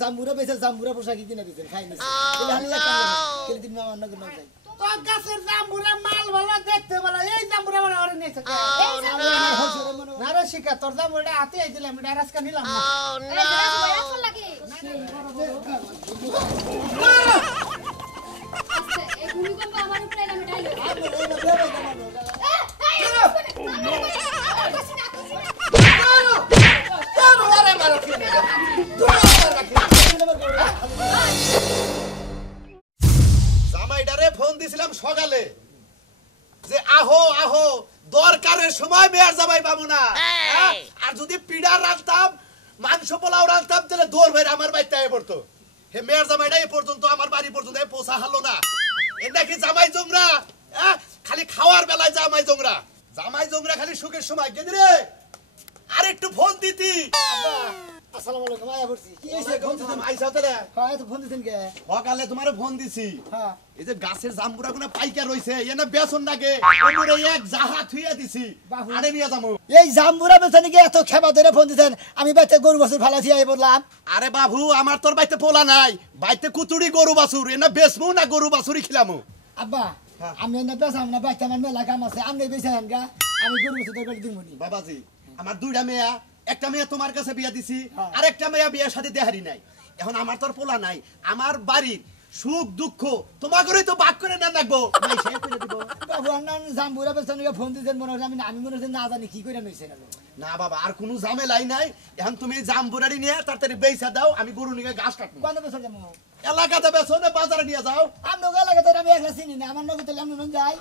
জাম্বুরা বেচে জাম্বুরা পোশাকি কিনে দিছেন খাই নিছে কেলে দিন মামা নগর নাও যাই তো গাছের জাম্বুরা মাল ভালো দেখতে ভালো এই জাম্বুরা মানে ওরে নিয়েছে এই জাম্বুরা না রে শিকা তোর জাম্বুরা হাতে এই দিলাম এটা রাজকা নিলাম না এই জাম্বুরা আসল লাগে আচ্ছা এই ভূমিকম্প আমার উপরে এলাম ডাইলো জামাইডারে ফোন দিছিলাম সকালে যে আহো আহো দরকারের সময় মেয়ার জামাই পাবো না আর যদি পিড়া রাখতাম মাংস পোলাও রাখতাম তাহলে দৌড় ভাই আমার বাড়িতে আয় পড়তো হে মেয়ার জামাইটা এই পর্যন্ত আমার বাড়ি পর্যন্ত পৌঁছা হারলো না এ নাকি জামাই জংরা খালি খাওয়ার বেলায় জামাই জংরা খালি সুখের সময় কেন রে আর একটু ফোন দিতি আসসালামু আলাইকুম আয়া বলছি কি হইছে ফোন দিতাম আইসাও তাহলে হয় তো ফোন দিছেন কে সকালে তোমারে ফোন দিছি হ্যাঁ এই যে গাছের জাম্বুরা গুনা পাইকা রইছে এনে বেসন নাগে ওমরে এক জাহা থুইয়া দিছি আরে নিয়া যামু এই জাম্বুরা বেচে নাকি এত খেবা ধরে ফোন দিছেন আমি বাইতে গরু বাছুর ফালাছি আই বললাম আরে বাবু আমার তোর বাইতে পোলা নাই বাইতে কুতুড়ি গরু বাছুর এনে বেসমু না গরু বাছুরি খিলামু আব্বা আমি এনে বেচাম না বাইতে আমার মেলা কাম আছে আমি বেচাম গা আমি গরু বাছুর তরকারি দিমুনি বাবাজি আমার দুইটা মেয়া একটা মেয়ে তোমার কাছে বিয়া দিছি আর একটা মেয়া বিয়ার সাথে দেহারি নাই এখন আমার তোর পোলা নাই আমার বাড়ির সুখ দুঃখ তোমাকেই তো ভাগ করে না রাখবো ভাই সে করে দিব বাবু আন্নান জাম্বুরা বেচে নাকি ফোন দিছেন মনে হয় আমি মনে হয় না জানি কি করে নইছে না না বাবা আর কোনো ঝামেলাই নাই এখন তুমি জাম্বুরাড়ি নিয়ে তাড়াতাড়ি বেচা দাও আমি গরু নিয়ে ঘাস কাটবো কোন বেচে যাবো এলাকাতে বেচো না বাজারে নিয়ে যাও আমি নগা লাগাতে আমি একলা চিনি না আমার নগা তেলে আমি নন যাই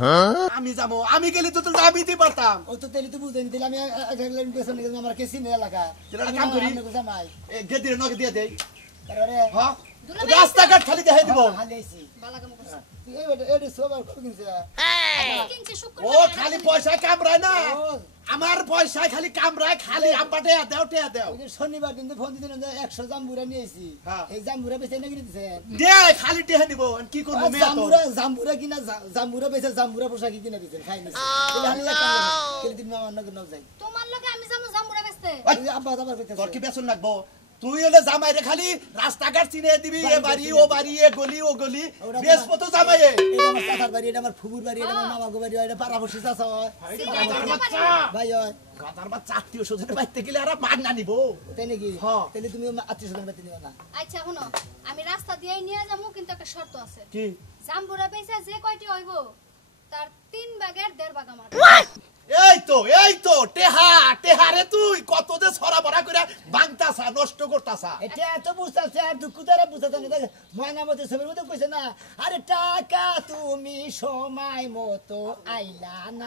আমি যাবো আমি গেলে তো আমি দিতে পারতাম ও তো তেলি তো বুঝেন দিলে আমি একলা বেচে নিয়ে আমার কে চিনি এলাকা তাহলে কাম করি জামাই গেদিরে নগে দিয়ে দেই আরে হ্যাঁ রাস্তাঘাট খালি দেখাই দিব হালাইছি বালা কাম করছ এই সবার কত কিনছে কিনছে শুক্র ও খালি পয়সা কামড়ায় না আমার পয়সা খালি কামড়ায় খালি আব্বাটে দেও ওই শনিবার দিন ফোন দিতেন 100 জাম্বুরা নিয়েছি এই জাম্বুরা বেচে নাকি দিতেন দে খালি টেহে দিব কি করব মেয়া তো জাম্বুরা কিনা জাম্বুরা বেচে জাম্বুরা পোশাকি কিনা দিতেন খাই নিছে তাহলে আমি কেলে দিন মামা নগর নাও যাই তোমার লগে আমি যামু জাম্বুরা বেচতে আব্বা আবার কইতাছে তোর কি বেসন লাগবো তুই হলে জামাই রে খালি রাস্তাঘাট চিনে দিবি এ বাড়ি ও বাড়ি এ গলি ও গলি বেসবো তো জামাই এটা আমার চাচার বাড়ি এটা আমার ফুফুর বাড়ি এটা আমার মামাগো বাড়ি এটা পাড়াপড়শি চাচা হয় ভাই হয় গাদার বা চাকরিও সোজা বাইতে গেলে আর মার না নিব তাই নাকি হ্যাঁ তাহলে তুমি আত্মীয় স্বজন বাইতে নিবা না আচ্ছা শুনো আমি রাস্তা দিয়েই নিয়ে যামু কিন্তু একটা শর্ত আছে কি জাম্বুরা বেচা যে কয়টি হইব তার 3 ভাগের 1.5 ভাগ আমার এই তো টেহা রে তুই কত যে ছড়া বড়া করে বাংতাছা নষ্ট করতাছা এটা এত বুঝতাছে আর দুঃখ দ্বারা বুঝতাছে না ময়নামতি ছবির মধ্যে কইছে না আরে টাকা তুমি সময় মতো আইলা না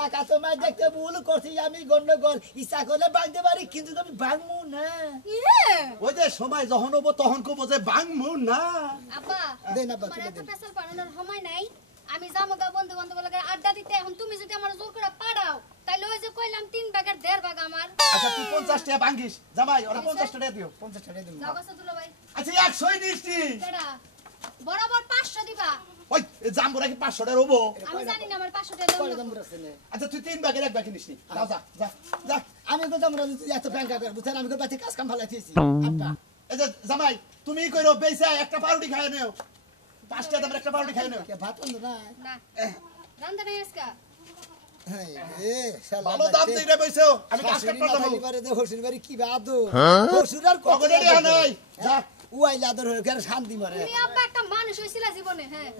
টাকা তোমায় দেখতে ভুল করছি আমি গন্ডগোল ইচ্ছা করলে ভাঙতে পারি কিন্তু আমি ভাঙবো না ওই যে সময় যখন হবো তখন কব যে ভাঙমু না আব্বা দেন আব্বা তোমার তুলে এত দেন পেছাল পাড়ানোর সময় নাই আমি যাবো গা বন্ধু বান্ধব লাগে আড্ডা দিতে এখন তুমি যদি আমার জোর করে পাড়াও তাইলে ওই যে কইলাম 3 ভাগের 1.5 ভাগ আমার আচ্ছা তুই 50 টাকা ভাঙিস জামাই ওরা 50 টাকা দিও 50 টাকা দিন যাও গাছে দুলা ভাই আচ্ছা 100 নিস্তি কেডা বরাবর 500 দিবা ওই জাম্বুরা কি 500 টাকা হবো আমি জানি না আমার 500 টাকা পরে দাম দাম রাখছে না আচ্ছা তুই 3 ভাগের 1 ভাগ নিসনি যাও যা আমি তো আমরা এত ব্যাংক করে বুঝছেন আমি তো বাতি কাজ কাম ভালাইতেছি আব্বা এই যে জামাই তুমি কইরো বেইসা একটা পাউরুটি খায় নিও 5 টাকা দামের একটা পাউরুটি খায় নিও কে ভাত বন্ধ না না রান্দা নাই আজকে হ্যাঁ এ শালা ভালো দাম দিই রে বইছো আমি কাজ করতে পারবো বাড়ি দে হসির বাড়ি কি বাদু হসুর আর কগরে রে নাই যা উই লাদর হয়ে গেল শান্তি মারে তুমি আব্বা একটা মানুষ হইছিলা জীবনে হ্যাঁ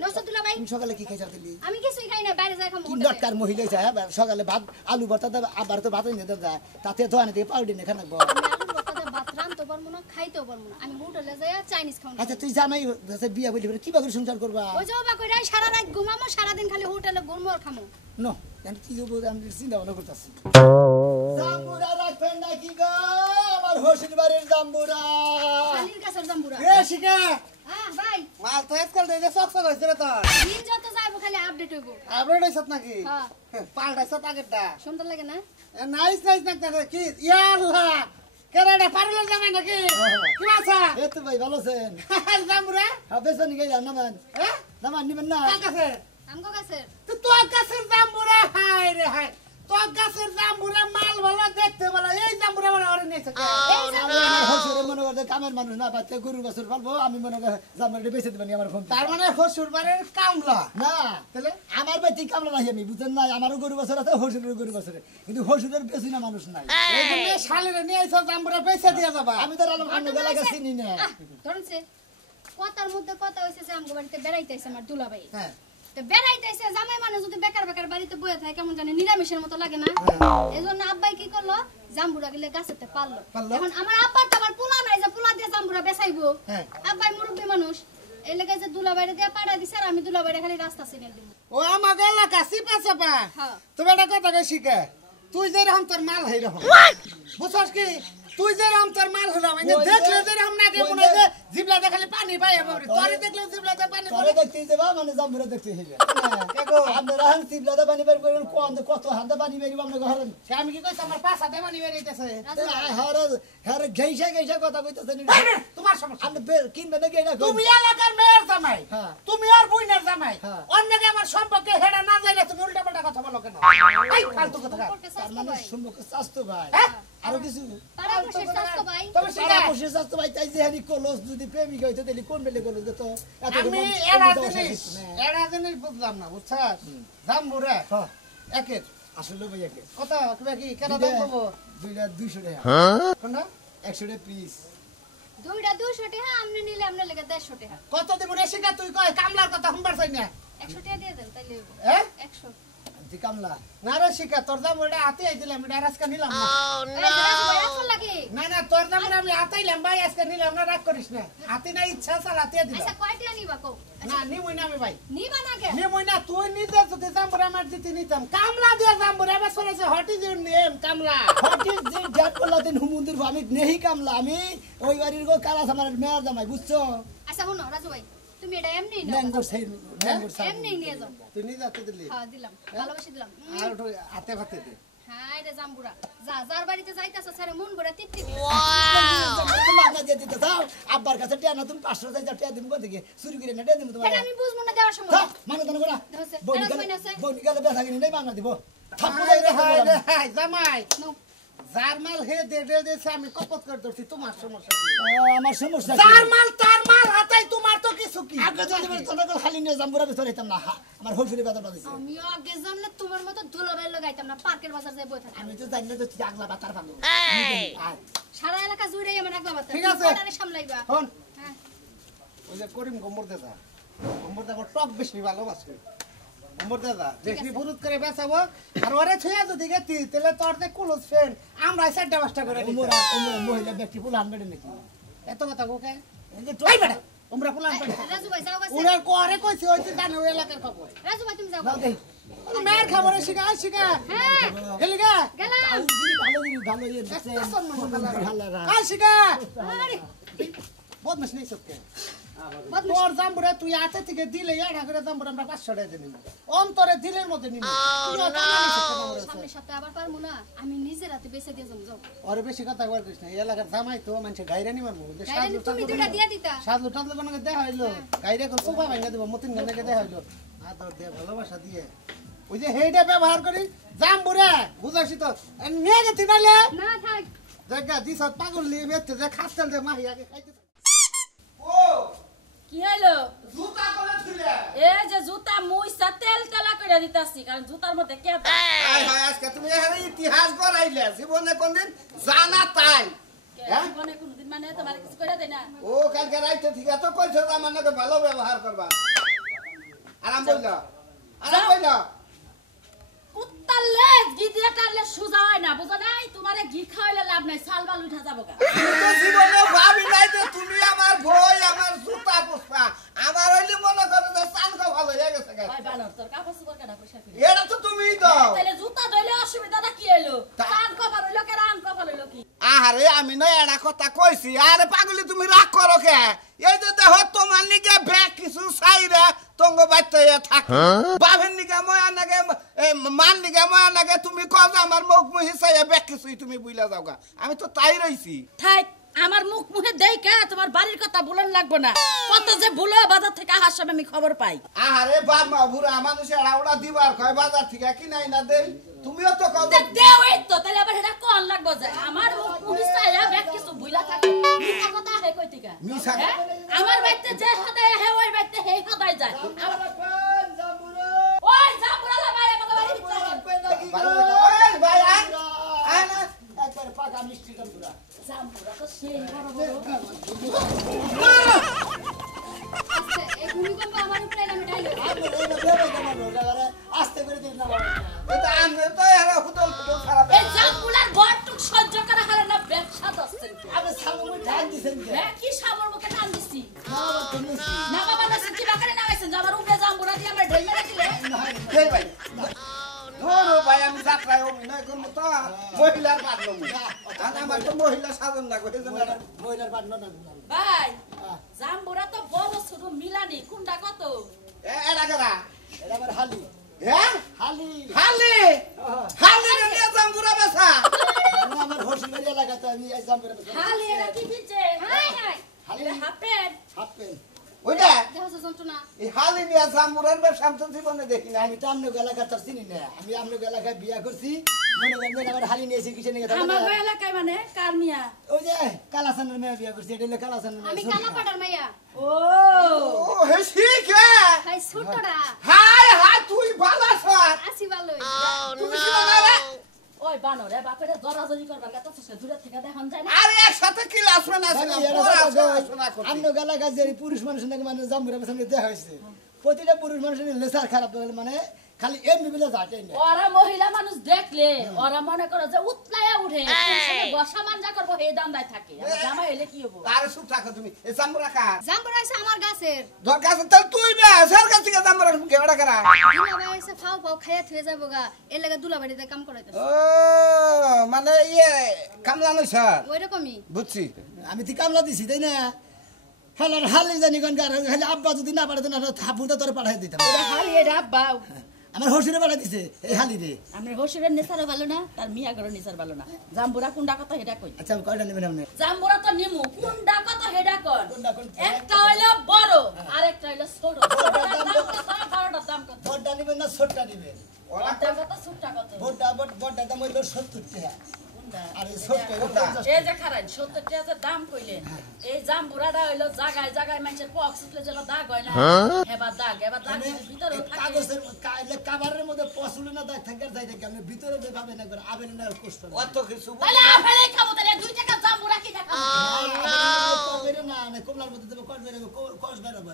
নসর দুলা ভাই তুমি সকালে কি খাইছা দিলি আমি কিছুই খাই না বাইরে যাই খামু তিন দরকার মহিলা যায় সকালে ভাত আলু ভর্তা দেবে আবার তো ভাত নিয়ে যায় তাতে তো আনে দিয়ে পাউডি নে খানা গো ভাত রানতে পারবো না খাইতেও পারবো না আমি হোটেলে যাই চাইনিজ খাবো আচ্ছা তুই জামাই বিয়া বলি কি বাগর সংসার করবা ওই যে বাবা কইরা সারা রাত ঘুমামো সারা দিন খালি হোটেলে ঘুরমো আর খামো নো আমি কি বলবো আমি চিন্তা ভাবনা করতেছি জাম্বুরা রাখবেন নাকি গো আমার হসির বাড়ির জাম্বুরা শালির কাছের জাম্বুরা এ শিকা হ্যাঁ ভাই মাল তো আজকাল দেখে সকসক হইছে রে তোর দিন যত যাইবো খালি আপডেট হইবো আপডেট হইছত নাকি হ্যাঁ পাল্টাইছত আগেরটা সুন্দর লাগে না নাইস নাকি কি ইয়া আল্লাহ কেরাডা পারলো জামাই নাকি কি বাসা এ তো ভাই ভালো আছেন জামুরা হবে সনি গাই নামান নামান নিবেন না কাছে আমগো কাছের তো তোর কাছে জামুরা হায় রে হায় তো গাছের জাম্বুরা মাল ভালো দেখতে ভালো এই জাম্বুরা মানে ওরে নিয়েছে আমার হসুরে মনে করতে কামের মানুষ না বাচ্চা গরুর বছর পালবো আমি মনে করে জামাইটা বেঁচে দেবেন আমার ফোন তার মানে হসুর বাড়ির কামলা না তাহলে আমার বাড়িতে কামলা নাই আমি বুঝেন না আমারও গরু বছর আছে হসুরের গরু বছরে কিন্তু হসুরের বেশি না মানুষ নাই এই জন্য শালিরে নিয়ে এসে জাম্বুরা বেঁচে দিয়ে যাবা আমি তো আলম খান গেলাকে চিনি না ধরনছে কথার মধ্যে কথা হইছে যে আমগো বাড়িতে বেড়াইতে আইছে আমার দুলাভাই হ্যাঁ তো বেড়াইতে আইছে জামাই মানুষ যদি বেকার বেকার বাড়িতে বসে থাকে কেমন জানি নিরামিষের মতো লাগে না এজন্য আব্বাই কি করলো জাম্বুরা গিলে গাছেতে পারলো পারলো? এখন আমার আব্বার তো আবার পোলা নাই যে পোলা দিয়ে জাম্বুরা বেচাইবো হ্যাঁ। আব্বাই মুরব্বী মানুষ এই লেগে যে দুলাভাইরে দিয়ে পাড়া দিছে আর আমি দুলাভাইরে খালি রাস্তা চিনে দিব ও আমাকে এলাকা সিপা চাপা হ্যাঁ। তুমি একটা কথা কই শিখে তুই যেরকম তোর মাল হই রকম বুঝছস কি তুই যেরকম তোর মাল হই রকম দেখলে যেরকম না কে মনে হয় জিবলাতে খালি পানি পাই হবে তোরে দেখলে জিবলাতে পানি তবে পড়ে দেখতে যাবা মানে জাম্বুরা দেখতে হইবে কেগো আপনারা হান সিবলাদা পানি বের করেন কত হাতে পানি বেরিব আপনার ঘরে সে আমি কি কইছ আমার পাছাতে পানি বেরিয়েছে হরে ঘেইসা কথা কইতেছেন তোমার সমস্যা আপনি কিনবে নাকি এটা তুমি এলাকার মেয়ের জামাই হ্যাঁ। তুমি আর বুইনের জামাই হ্যাঁ। অন্যকে আমার সম্পর্কে হেডা না যাইলে তুমি উল্টা পাল্টা কথা বলো কেন এই ফালতু কথা সম্পর্কে তার স্বাস্থ্য মানে ভাই সম্মুখে স্বাস্থ্য ভাই হ্যাঁ? আরো কিছু পাড়া বসে স্বাস্থ্য ভাই তুমি তারা শিখে বসে স্বাস্থ্য ভাই তাই যে হানি কলস যদি প্রেমিক হইতো তাহলে কোন বেলে কলস দিত আমি এরা জিনিস বুঝলাম না বুঝছাস জাম্বুরা হ্যাঁ একের আসলে ভাই একে কত কিবা কি কেন দাম পাবো দুইটা 200 টাকা কোনটা 100 টাকা পিস দুইটা 200 টাকা আমনে নিলে আমনে লেগে 150 টাকা কত দিব রে শিখা তুই কয় কামলার কথা হুমবার চাই না 100 টাকা দিয়ে দেন তাইলে হইবো। হ্যাঁ 100 জি কামলা না রে শিখা তোর দাম ওটা হাতে আইছিলাম এটা আজকে নিলাম না এই রাজু ভাই এখন লাগে না না তোর দাম আমি হাতাইলাম ভাই আজকে নিলাম না রাগ করিস না হাতে না ইচ্ছা চাল হাতে দিলাম আচ্ছা কয়টা নিবা কও না নিমই না আমি ভাই নিবা না কে নিমই না তুই নিজে যদি জাম্বুরা আমার দিতে নিতাম কামলা দিয়ে জাম্বুরা এবার চলেছে হট ইজ ইউর নেম কামলা হোয়াট ইজ দিস ড্যাট করলা দিন হুমুন্দির আমি নেহি কামলা আমি ওই বাড়ির গো কালাস আমার মেয়ার জামাই বুঝছো আচ্ছা শুনো রাজু ভাই তুমি এটা এমনি নাও ম্যাঙ্গোর সেই ম্যাঙ্গোর সাইড এমনি নিয়ে যাও তুই নিজে হাতে দিলি হ্যাঁ দিলাম ভালোবাসি দিলাম আর একটু হাতে ভাতে দে হ্যাঁ রে জাম্বুরা যা যার বাড়িতে যাইতাছ স্যার মন ভরে তৃপ্তি লাগা দিয়ে দিতে দাও আব্বার কাছে টিয়া না তুমি 500 টাকা টিয়া দিমু কোথা থেকে চুরি করে না টিয়া দিমু তোমার এটা আমি বুঝবো না দেওয়ার সময় মানে তো না ধরছে, বনি এরা গেলে কই আছে? বনি গেলে বেচা কিনি নাই বাংলা দিব থাপ্পড় হায় রে, দিয়ে হায় রে, রেখে হায়, জামাই নো যার মাল হে দে দে দেছে আমি কপত করে ধরছি তোমার সমস্যা কি? আমার সমস্যা যার মাল তার মাল হাতাই তোমার তো কিছু কি আগে যদি আমি তোর খালি নিয়ে জাম্বুরা বেচা হইতাম না আমার হলসুরি বেতনটা দিছে আমি আগে জানলে তোমার মতো দুলাভাই লাগাইতাম না পার্কের বাজার যাই বই থাকতাম আমি তো জানি না তো তুই আগলা বাতার পাবো সারা এলাকা জুড়ে আমার একলা বাতা ঠিক আছে। সামলাইবা হন হ্যাঁ ওই যে করিম গোমর দাদা গোমর দাদা টক বেশি ভালোবাসে গোমর দাদা বেশি বুরুত করে বেচাবো আর ওরে ছুঁয়া যদি গেতি তাহলে তোর যে ক্লোজ ফ্রেন্ড আমরা 4টা 5টা করে দিতাম। উমরা উমরা মহিলা ব্যক্তি ফুল আনবে নাকি এত কথা কোকে এই যে ওই বেটা আমরা ফুলান পাই রাজু ভাই যাও বাসে ওরা করে কইছে ওই যে জানো ওই এলাকার খবর রাজু ভাই তুমি যাও দাও দেই মেয়ের খবরে শিখা শিখা হ্যাঁ হেলিগা গেলাম ভালো ইয়ে দিচ্ছে হালারা আই শিখা আরে বদমাশ নেই সবকে বদমাশ তোর জাম্বুরা তুই হাতে থেকে দিলে এড়া করে জাম্বুরা আমরা 500 টাকা দিয়ে নিব অন্তরে দিলের মধ্যে নিব সামনের সপ্তাহে আবার পারমু না আমি নিজের হাতে বেঁচে দিয়ে যাবো যাও ওরে বেশি কথা কর কৃষ্ণ এই এলাকার জামাই তো মানুষে গাইরা নি মারবো গাইলে তুমি দুইটা দিয়া দিতা সাজলু টাজলু বানাকে দেয়া হইলো গাইরে কোন সোফা ভাঙা দেব মতিন গানাকে দেয়া হইলো আদর দিয়ে ভালোবাসা দিয়ে ওই যে হেইটা ব্যবহার করি জাম্বুরা বুঝাছি তো নিয়ে গেতি নালে না থাক জায়গা দিছ পাগল নিয়ে বেতে যে খাস্তাল দে মাহি আগে খাইতে ও কি হলো জুতা কোলে থুলে এই যে জুতা মুইসা তেল তেলা করে দিতাছি কারণ জুতার মধ্যে কে হাই হাই আজকে তুমি এখানে ইতিহাস গড়াইলে জীবনে কোনদিন জানা তাই জীবনে কোনদিন মানে তোমার কিছু করে দেয় না ও কালকে রাইতে ঠিক আছে কইছো আমার নাকি ভালো ব্যবহার করবা আরাম বইলা আরাম বইলা কুত্তার লেজ ঘি দিয়ে টানলে সোজা হয় না বুঝো নাই তোমারে ঘি খাওয়াইলে লাভ নাই সালবাল উঠা যাবো গা আমি তো জীবনে ভাবি নাই যে তুমি আমার বই আমার জুতা পুষ্পা আমার হইলে মনে করো যে চানকা ভালো হয়ে গেছে গা। ওই বানর তোর কাপড় চোপড় কেনা পয়সা করে এটা তো তুমিই দাও তাহলে জুতা ধইলে অসুবিধাটা কি হলো কান কপাল হইলো কে রাম কপাল হইলো কি আরে আমি না এরা কথা কইছি আরে পাগলি তুমি রাগ করো কে এই যে দেখো তোমার নিকে ব্যাগ কিছু চাইরা তঙ্গ বাইতে থাক বাভের নিকে ময়া নাগে মান নিকে ময়া নাগে তুমি কও যে আমার মুখ মুহি চাইয়া ব্যাগ কিছুই তুমি বুইলা যাওগা আমি তো তাই রইছি থাই আমার মুখ মুখে দেই কে তোমার বাড়ির কথা কথা বলন লাগবে না কত যে ভুলো বাজার থেকে আসার সময় আমি খবর পাই আরে বাবা বুড়া মানুষ এড়া ওড়া দিবার কয় বাজার থেকে কি নাই না দেই তুমিও তো কও দেওই তো তাহলে আবার এটা কোন লাগবে যে আমার পুলিশ আয়া ব্যাগ কিছু ভুলা থাকে মিছা কথা হে কই থেকে মিছা আমার বাইতে যে হদায় হে ওই বাইতে হে হদায় যায় ওই জামুরা লাগায় আমাদের বাড়ি ভিতরে ওই ভাই আয় না একবার পাকা মিষ্টি জাম্বুরা জামুরা তো সেই বড় বড় এই ভূমিকম্প আমার উপরে এলাম ডাইলো আস্তে করে দিন না এটা আমি তো এরা হুদল হুদল খারাপ এই জামুরার বড়টুক সহ্য করা হারে না ব্যবসা দছেন আপনি সামনে ঢাক দিছেন কে হ্যাঁ কি সামর মুখে টান দিছি না বাবা না সিটি বাকারে নামাইছেন আমার উপরে জামুরা দিয়ে আমরা ঢেল মেরে দিলে এই ভাই ধরো ভাই আমি যাত্রায় অভিনয় করবো তো মহিলার পারবো আর আমার তো মহিলা সাধন না করে মহিলার বাদ না ভাই জামুরা তো বড় ছোট মিলানি কোনটা কত এরা কারা এটা আমার হালি হ্যাঁ হালি হালি হালি নিয়ে জাম্বুরা বেচা আমার হোসিনারি এলাকাতে আমি এই জাম্বুরা হালি এরা কি দিচ্ছে হাই হাই হালি এটা হাফেন হাফেন ওইটা দেহস যন্ত্রণা এই হালি নিয়ে জাম্বুরার ব্যবসা আমি তো জীবনে দেখি না আমি তো আমনগ এলাকা তার চিনি না আমি আমনগ এলাকায় বিয়া করছি মনে করেন আমার হালি নিয়েছি কিসে নিয়ে আমার এলাকায় মানে কারমিয়া ওই যে কালাসানের মেয়ে বিয়া করছি এটা হলো কালাসানের আমি মেয়ে কানা পাটার মাইয়া ও ও হে শিখে ভাই ছোটটা হাই হাই তুই ভালো স্যার আসি ভালোই তুই কি না ওই বানরে বাপেরে জরাজরি করবার কথা তো দূরে থেকে দেখান যায় না আরে একসাথে ক্লাস में না পড়াশোনা করতে আমনগ এলাকায় যে পুরুষ মানুষের নাকি মানে জাম্বুরা পেছনে দেখা হয়েছে প্রতিটা পুরুষ মানুষের লেসার খারাপ হলে মানে খালি এমনি বিলে যাটাই না ওরা মহিলা মানুষ দেখলে ওরা মনে করে যে উতলায়া উঠে বসা মানজা করবো হে দান্দায় থাকে আমার জামা এলে কি হবো আরে চুপ থাকো তুমি এই জাম্বুরা কা জাম্বুরা আছে আমার গাছের দরকার আছে তাহলে তুই বে স্যার কাছ থেকে জাম্বুরা কেডা করা দুলাভাই এসে ফাও ফাও খাইয়া থুয়ে যাবো গা এর লাগা দুলাবাড়িতে কাম করাইতেছে ও মানে ইয়ে কামলা নই স্যার ওই রকমই বুঝছি আমি তো কামলা দিছি তাই না হালার হালি জানি কোন কার খালি আব্বা যদি না পাঠাতো না থাপুরটা তোরে পাঠাই দিতাম এটা হালি এটা আব্বা আমার হসিরে পাঠাই দিছে এই হালি রে আমার হসুরের নেশারও ভালো না তার মিয়া গরো নেশার ভালো না জাম্বুরা কোনটা কথা হেডা কই আচ্ছা আমি কয়টা নেবেন আপনি জাম্বুরা তো নিমু কোনটা কথা হেডা কর কোনটা কোন একটা হইলো বড় আর একটা হইলো ছোট ছোটটার দাম কত বড়টার দাম কত বড়টা নেবেন না ছোটটা নেবেন বড়টা কত ছোটটা কত বড়টা দাম হইলো 70 টাকা আর এই ছোটটা হইলো 50 এই যে খারাই 70 টাকা দাম কইলেন এই জাম্বুরাটা হইলো জায়গায় জায়গায় মানুষের পক্স উঠলে যেন দাগ হয় না এবার দাগ ভিতরে থাকে কাগজের কাভারের মধ্যে পছুলে না দাগ থাকে যাই থাকে আপনি ভিতরে দেখাবেন একবার আবেন না কষ্ট অত কিছু তাহলে আপেলে খাবো তাহলে 2 টাকা জাম্বুরা কি দেখা করবে না না কমলার মধ্যে দেব কষ্ট বেরবে কষ্ট বেরবে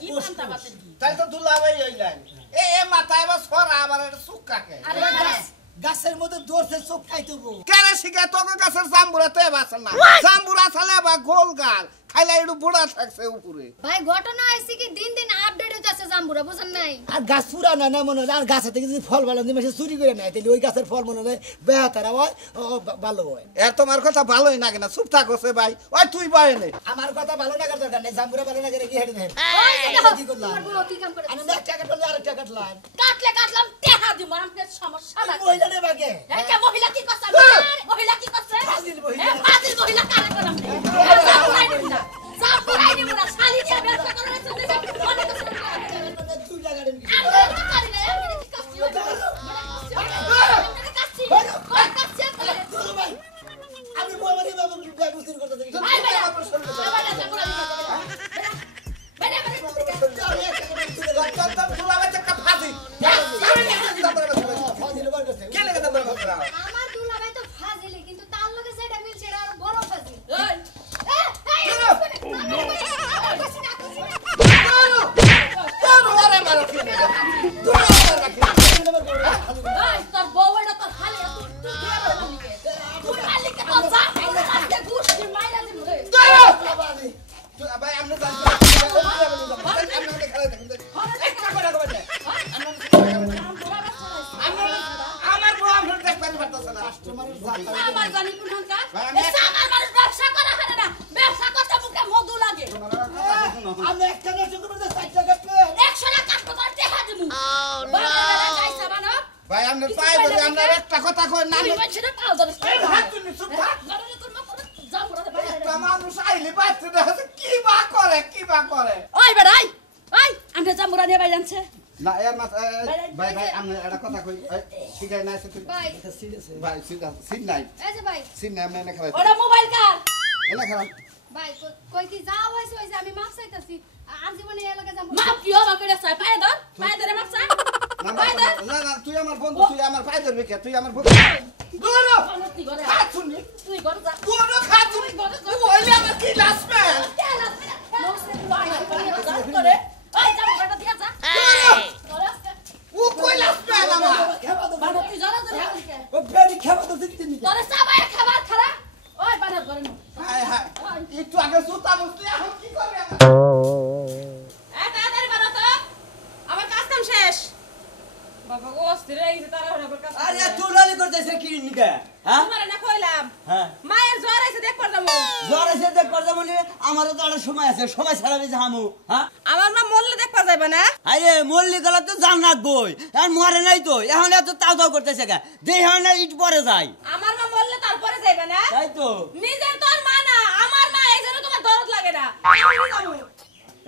কি পান্তা বাতের কি তাই তো দুলাভাই হইলেন এ মাথায় বা সরা আবার এটা সুক্কাকে আরে গাছের মধ্যে দৌড়ছে চোখ খাইতেবো কেরে শিখে তোকে গাছের জাম্বুরা তো বাসন না জাম্বুরা চালে বা গোল গাল খাইলে একটু বুড়া থাকছে উপরে ভাই ঘটনা হইছে কি দিন দিন আপডেট হইতাছে জাম্বুরা বুঝেন নাই আর গাছ পুরা না মনে হয় আর গাছ থেকে যদি ফল ভালো দিন চুরি করে নেয় তাহলে ওই গাছের ফল মনে হয় বেহাতারা হয় ভালো হয় এর তোমার কথা ভালোই লাগে না চুপ থাকো সে ভাই ওই তুই ভাই নে আমার কথা ভালো লাগার দরকার নেই জাম্বুরা ভালো লাগে কি হেঁটে নেই ওই যে দেখো কি করলাম তোমার বউ কি কাম করে আমি এক টাকা করলে আরেক টাকা কাটলাম কাটলাম টেহা দিব আমাদের সমস্যা না মহিলা নে বাগে এটা মহিলা কি করছে মহিলা কি করছে ফাজিল মহিলা। ফাজিল মহিলা কারে করাম জাম্বুরাই নিব না শালি দিয়া ব্যবসা করার চলে যাবে অনেক কিছু দুই টাকা দেন আমি তো পারি না আমি কি কাজ করব ভাই আমি বলবারই বাবু ব্যবস্থা করতে দেখি ফাজিল বার করতে আমার দুলাভাই তো ফাজিলি কিন্তু তার লগে যেটা মিলছে এটা আরো বড় ফাজিল তোর বউটা তোর খালি তুই খালি কে তো যা আজকে গুষ্টি মাইরা দিম রে ভাই আমরা আমার বউ আপনার দেখতে পারতেছে না আমার জানি কোন হালকা আমার মানুষ ব্যবসা করা হারে না ব্যবসা করতে মুখে মধু লাগে আমি একটা নষ্ট করতে 4 টাকা পে 100 টাকা কাটতে তোর টেহা দিমু বাবা গাইছা বানো ভাই আমরা পাই বলি আমরা একটা কথা কই না আমি বলছি না পাও ধরে হাত তুমি চুপ থাক গরলে তোর মা করে জামুরা বাইরে একটা মানুষ আইলে পাই কি বা করে কি বা করে ওই বেড়াই ওই আন্টা জাম্বুরা নিয়ে ভাই জানছে না এর মাথা ভাই ভাই আমি একটা কথা কই ঠিক আছে না তুই ভাই ভাই সিন নাই এই যে ভাই সিন নাই আমি না খাই ওটা মোবাইল কার এলা খারাপ ভাই কই কি যাও হইছে হইছে আমি মাপ চাইতাছি আর জীবনে এলাকা যাবো মাপ কি হবে করে চাই পায়ে ধরে মাপ চাই পায়ে ধর না না তুই আমার বন্ধু তুই আমার পায়ে ধরবি কে তুই আমার বন্ধু দূরো তুই করে হাত শুনি তুই করে যা দূরো খাত তুই ওইলে আমার কি লাসবে করে ওই জাম্বুরাটা দিয়া যা করে আসছে ও কই লাসবে আমার মানে তুই জরা জরা হইছে ও বেরি খাবা তো দিতে নি তোরে সাবাই খাবার খারা ওই বানার করে নো হায় হায় একটু আগে সুতা বসলি এখন কি করবি আমার তাড়াতাড়ি বানা তো আমার কাজ কাম শেষ বাবা গো অস্থির হয়ে গেছে তারা হলো কাজ আরে তুলালি করতেছে কি নিকে হ্যাঁ তোমারে না কইলাম হ্যাঁ মায়ের জ্বর আইছে দেখ পারলাম জ্বর এসে দেখ করতে বলি আমারও তো একটা সময় আছে সময় ছাড়া বেশি হামু হ্যাঁ আমার মা মরলে দেখ পা যাবে না আরে মল্লি গলা তো জান্নাত বই আর মরে নাই তো এখন এত তাও তাও করতেছে গা দেহ না ইট পরে যায় আমার মা মরলে তারপরে যাইবে না তাই তো নিজের তোর মা না আমার মা এই জন্য তোমার দরদ লাগে না আমি যাবো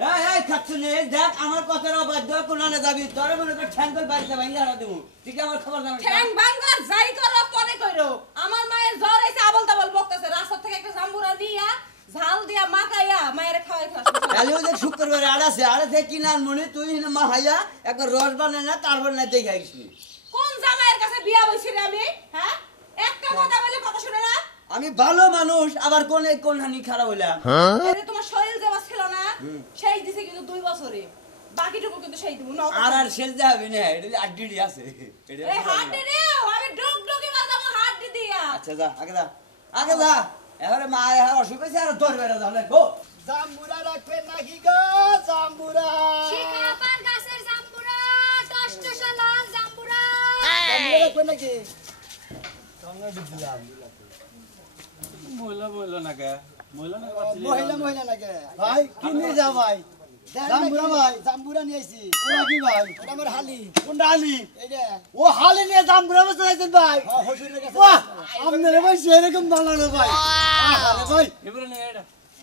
এই এই খাচ্ছুনি দেখ আমার কথার অবাধ্য কোনানে যাবি তোর মনে কর ঠ্যাঙ্গল বাড়িতে ভাঙিয়ে হারা দেবো ঠিক আমার খবর জানো ঠ্যাং ভাঙা যাই করো পরে কইরো আমার মায়ের জ্বর আইছে আবল তাবল বকতেছে রাস্তা থেকে একটা জাম্বুরা দিয়া ঝাল দিয়া মাখাইয়া মায়ের খাওয়াই খাওয়া কালি ওই যে শুক্রবারে আড়াছে আড়াছে কিনার মনে তুই মা হাইয়া একটা রস বানায় না তারপর না দেখে আইসনি কোন জামাইয়ের কাছে বিয়া বইছি রে আমি হ্যাঁ একটা কথা বলে কথা শুনে না আমি ভালো মানুষ আবার কোন হানি খারাপ হইলাম এরে তোমার শরীর যেবা ছিল না সেই দিছে কিন্তু 2 বছরে বাকিটুকু কিন্তু সেই দিব না আর শেষ যাবি না এটা আড্ডি আছে এই হাড্ডি রে আমি ডুক ডুকি মারতাম হাড্ডি দিয়া আচ্ছা যা আগে যা এবারে মা এর অসুখ হয়েছে আর তোর বেড়া যাবে গো জাম্বুরা রাখবে নাকি গো জাম্বুরা শিখাপার গাছের জাম্বুরা টষ্টসা লাল জাম্বুরা জাম্বুরা রাখবে নাকি মহিলা নাকি ভাই কি নিয়ে যা ভাই জাম্বুরা ভাই জাম্বুরা নিয়ে আইছি ওরা কি ভাই এটা আমার হালি কোনটা হালি এইটা ও হালি নিয়ে জাম্বুরা বসে আছেন ভাই হ্যাঁ হসুরের কাছে বাহ আপনারা ভাই সেরকম বানানো ভাই আরে ভাই এবারে নিয়ে এটা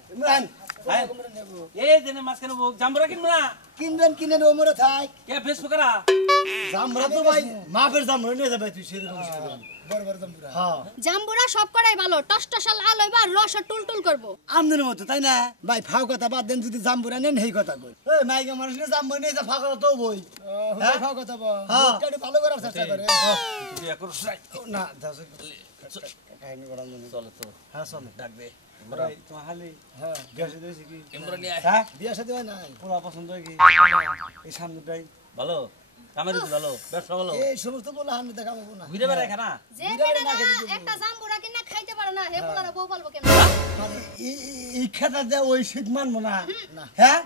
ইমরান হ্যাঁ। এই দিনে মাছ কেন জাম্বুরা কিনবো না কিনবেন কিনে ওমরে থাক কে ফেসবুকরা জাম্বুরা তো ভাই মাপের জাম্বুরা নিয়ে যাবে তুই সেরকম বড় বড় জাম্বুরা হ্যাঁ জাম্বুরা সব করাই ভালো টষ্টসা লাল হইবা আর রস টুলটুল করব আমদের মতো তাই না ভাই ফাও কথা বাদ দেন যদি জাম্বুরা নেন সেই কথা কই এই মাইকা মানুষ না জাম্বুরা নিয়ে যা ফাও কথা তো বই হ্যাঁ ফাও কথা বল হ্যাঁ একটু ভালো করার চেষ্টা করে না দাসে কাহিনী বড় মনে চলো চলো হ্যাঁ চল ডাক দে তোমার হালি হ্যাঁ গ্যাসে দিয়েছি কি ইমরান নিয়ে আয়। হ্যাঁ বিয়া সাথে হয় নাই পোলা পছন্দ হয় কি এই সামনেটাই ভালো কামের ভালো ব্যবসা ভালো এই সমস্ত পোলা হামনে দেখাবো না ঘুরে বেড়ায় খানা যে বেড়া একটা জাম্বুরা কিনা খাইতে পারে না হে পোলারা বউ বলবো কেন মানে এই খেতা দে ওই শীত মানবো না হ্যাঁ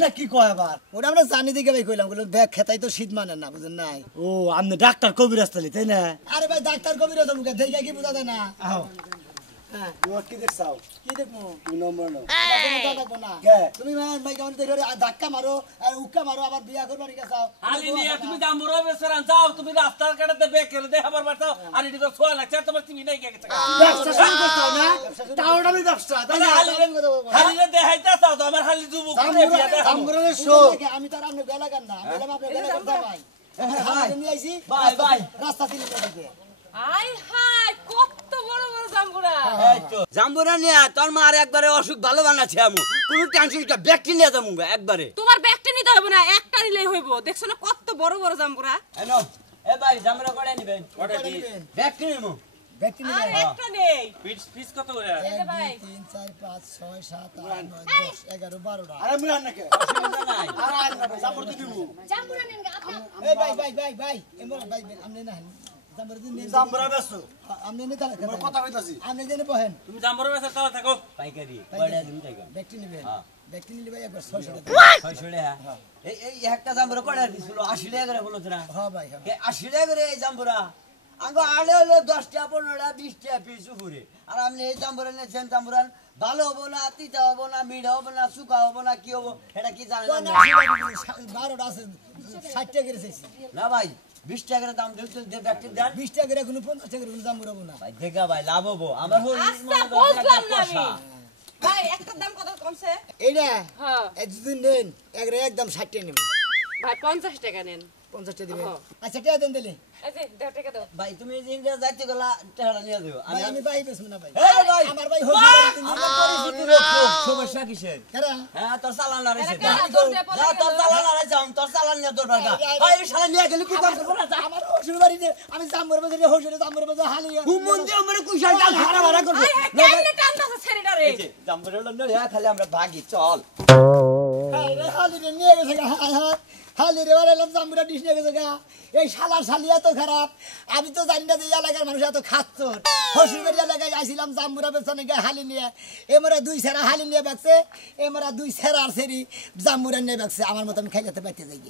না কি কয় আবার ওটা আমরা জানি দিকে ভাই কইলাম বললাম দেখ খেতাই তো শীত মানে না বুঝেন নাই ও আপনি ডাক্তার কবিরাজ তালি তাই না আরে ভাই ডাক্তার কবিরাজ মুখে দেখে কি বোঝা যায় না আও হ্যাঁ ও কি দেখছাও কি দেখমু তুই নম্বর নাও তুমি ভাই কেমন দেখো ধাক্কা মারো আর উক্কা মারো আবার বিয়া করবার কি চাও হালি নিয়ে তুমি জাম্বুরা বেচরান যাও তুমি রাস্তার কাটাতে বেকের দে আবার বাড়াও আর এদিকে সোয়া লাগছে আর তোমার তুমি নাই কে গেছে ব্যবসা শুরু করছাও না তাওটা আমি ব্যবসা তাই না হালি রে দেখাইতা চাও তো আমার হালি যুবক করে বিয়া দেখাবো জাম্বুরার শো আমি তার আমনে গলা গান না বললাম আপনি গলা গান ভাই ভাই নিয়ে আইছি ভাই রাস্তা দিলে দিকে আই হাই কত বড় বড় জাম্বুরা এই তো জাম্বুরা নিয়ে তোর মা আর একবারে অসুখ ভালো বানাচ্ছে আমি কোনো টেনশন কা ব্যক্তি নিয়ে যাবো একবারে তোমার ব্যাগটা নিতে হবে না একটা নিলেই হইব দেখছো না কত বড় বড় জাম্বুরা এনো এ ভাই জামরা করে নিবেন ওটা দি ব্যক্তি নিমু ব্যক্তি আর নিয়ে একটা নেই পিস কত করে এই যে ভাই 3 4 5 6 7 8 9 10 11 12টা আরে মুরান নাকি অসুবিধা নাই আর আর না জাম্বুর তো দিব জাম্বুরা নেন গা আপনি এই ভাই এমন ভাই আমনে না জাম্বুর দিন জাম্বুরা বেসো আমনে নে তাহলে কথা কইতাছি আমনে জেনে বহেন তুমি জাম্বুরা বেচা তাও থাকো পাইকারি বড়া দিন টাকা ব্যক্তি নিবেন হ্যাঁ। ব্যক্তি নিলে ভাই একবার 600 টাকা 600 টাকা এই একটা জাম্বুরা করে দিছিল 80 টাকা করে বলো তোরা হ্যাঁ ভাই হ্যাঁ কে 80 টাকা করে এই জাম্বুরা আঙ্গো আলে হলো 10 টাকা 15 টাকা 20 টাকা পিস উপরে আর আপনি এই জাম্বুরা নেছেন জাম্বুরা ভালো হবো না তিতা হবো না মিঠা হবো না সুকা হবো না কি হবো এটা কি জানেন না 12টা আছে 60 টাকা করে চাইছি না ভাই 20 টাকা করে দাম দিতে দে ব্যক্তি দেন 20 টাকা করে কোনো 50 টাকা করে জাম্বুরা না ভাই দেখা ভাই লাভ হবো আমার হল আচ্ছা বুঝলাম না আমি ভাই একটার দাম কত কমছে? এইটা হ্যাঁ এই দুদিন নেন একদম 60 টাকা নেবেন ভাই 50 টাকা নেন। 50 টাকা দিবেন হ্যাঁ। আচ্ছা টাকা দেন দিলে এই যে 1.5 টাকা দাও। ভাই তুমি যে ইন্ডিয়া যাইতে গেলা টাকাটা নিয়ে দিও ভাই আমি ভাই বেশ না ভাই এই ভাই আমার ভাই হইছে পরিস্থিতি দেখো সমস্যা কিসের কারা হ্যাঁ তোর চালান আড়াইছে এরা কারা দৌড় দিয়ে পলাই তোর গেল? চালান আড়াইছে তোর চালান নিয়ে তোর টাকা ভাই এই শালা নিয়ে গেলি কি করছ আমার শ্বশুর বাড়িতে আমি জামুর বাজারে হইছে জামুর বাজারে হালিয়া হুমুন দিয়ে আমার কুশাল ডাল ভাড়া ভাড়া করবে আই কেমনে টানতাছে ছেড়িটারে? এই যে জাম্বরের লন্ডন খালি আমরা ভাগি চল হালিরে নিয়ে গেছে গা হালিরে বাড়াইলাম জামুরা ডিশ নিয়ে গেছে গা এই শালার শালি এত খারাপ আমি তো জানি না যে এই এলাকার মানুষ এত খাচ্ছর হসুরবাড়ি এলাকায় আসছিলাম জামুরা বেচনে গা হালি নিয়ে এমরা 2 সেরা হালি নিয়ে বাকছে এমরা 2 সেরা আর সেরি জামুরা নিয়ে বাকছে আমার মতো আমি খাই যেতে পাইতে যাই